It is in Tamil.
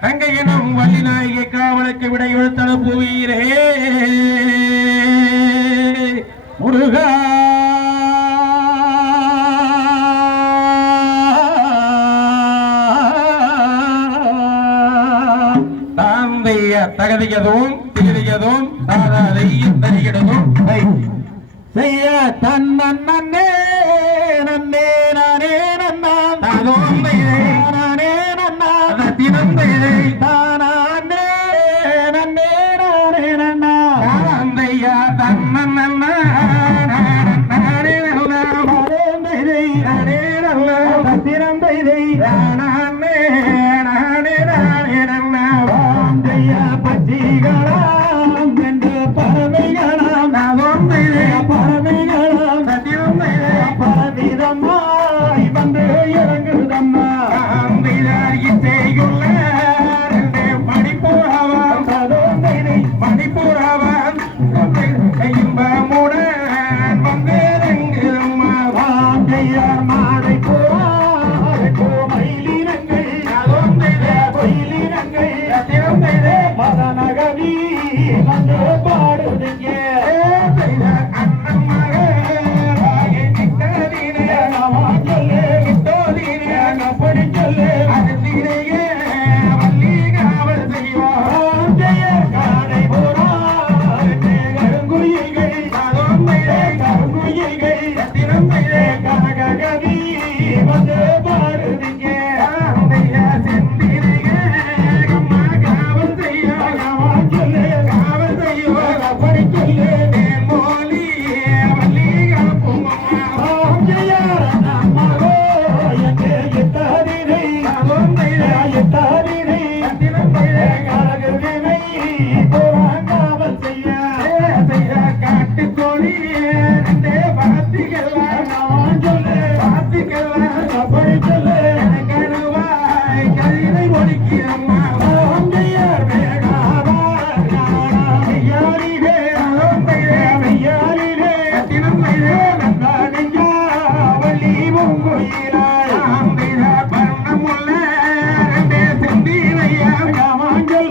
தங்கையனம் வள்ளி நாயகி காவலுக்கு விடை எழுத்தன புவியிலே முருகா. தாந்தைய தகதியதும் திகதியதும் தாதாதையும் தரிகிடதும் செய்ய தன்னே நன்னே நானே நன்னா தாதோம்பை மஞ்சள்